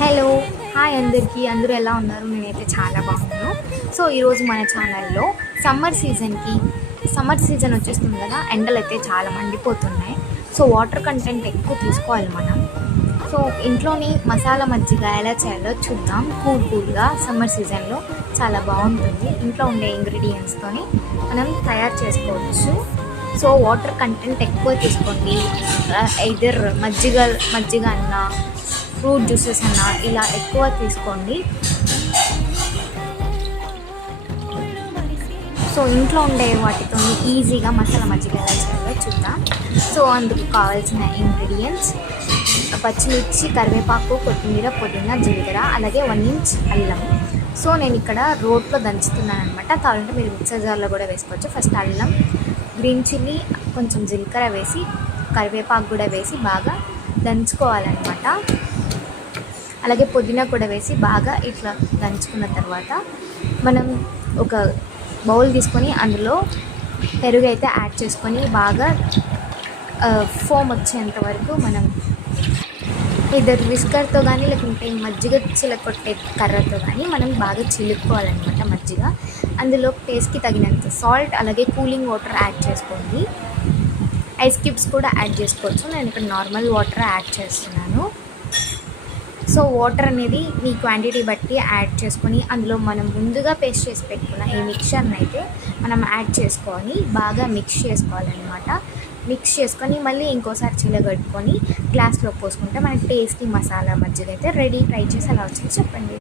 Hello, hi అందరికీ. అందరూ ఎలా ఉన్నారు? నేనైతే చాలా బాగున్నాను. సో ఈరోజు మన ఛానల్లో సమ్మర్ సీజన్ వచ్చేస్తుంది కదా, ఎండలు అయితే చాలా మండిపోతున్నాయి. సో వాటర్ కంటెంట్ ఎక్కువ తీసుకోవాలి మనం. సో ఇంట్లోని మసాలా మజ్జిగ ఎలా చేయాలో చూద్దాం. కూల్గా సమ్మర్ సీజన్లో చాలా బాగుంటుంది. ఇంట్లో ఉండే ఇంగ్రీడియంట్స్తోని మనం తయారు చేసుకోవచ్చు. సో వాటర్ కంటెంట్ ఎక్కువ తీసుకోండి. ఐదర్ మజ్జిగ అన్నా, ఫ్రూట్ జ్యూసెస్ అన్నా ఇలా ఎక్కువ తీసుకోండి. సో ఇంట్లో ఉండే వాటితో ఈజీగా మసాలా మజ్జిగ ఎలా చేయాలో చూద్దాం. సో అందుకు కావాల్సిన ఇంగ్రీడియంట్స్: పచ్చిమిర్చి, కరివేపాకు, కొత్తిమీర, పుదీనా, జీలకర్ర, అలాగే 1 ఇంచ్ అల్లం. సో నేను ఇక్కడ రోట్లో దంచుతున్నాను అనమాట. కావాలంటే మీరు మిక్సర్ జార్లో కూడా వేసుకోవచ్చు. ఫస్ట్ అల్లం, గ్రీన్ చిల్లీ, కొంచెం జీలకర్ర వేసి, కరివేపాకు కూడా వేసి బాగా దంచుకోవాలన్నమాట. అలాగే పుదీనా కూడా వేసి బాగా ఇట్లా దంచుకున్న తర్వాత మనం ఒక బౌల్ తీసుకొని అందులో పెరుగు అయితే యాడ్ చేసుకొని బాగా ఫోమ్ వచ్చేంత వరకు మనం ఇద్దరు విస్కర్తో కానీ లేకుంటే మజ్జిగ చిలకొట్టే కర్రతో కానీ మనం బాగా చిలుక్కోవాలన్నమాట మజ్జిగ. అందులో టేస్ట్కి తగినంత సాల్ట్, అలాగే కూలింగ్ వాటర్ యాడ్ చేసుకోండి. ఐస్ క్యూబ్స్ కూడా యాడ్ చేసుకోవచ్చు. నేను ఇక్కడ నార్మల్ వాటర్ యాడ్ చేస్తున్నాను. సో వాటర్ అనేది మీ క్వాంటిటీ బట్టి యాడ్ చేసుకొని అందులో మనం ముందుగా పేస్ట్ చేసి పెట్టుకున్న ఈ మిక్చర్ని అయితే మనం యాడ్ చేసుకొని బాగా మిక్స్ చేసుకోవాలన్నమాట. మిక్స్ చేసుకొని మళ్ళీ ఇంకోసారి చిలగట్టుకొని గ్లాస్లో పోసుకుంటే మనకి టేస్టీ మసాలా మజ్జిగ అయితే రెడీ. ట్రై చేసి ఎలా వచ్చిందో చెప్పండి.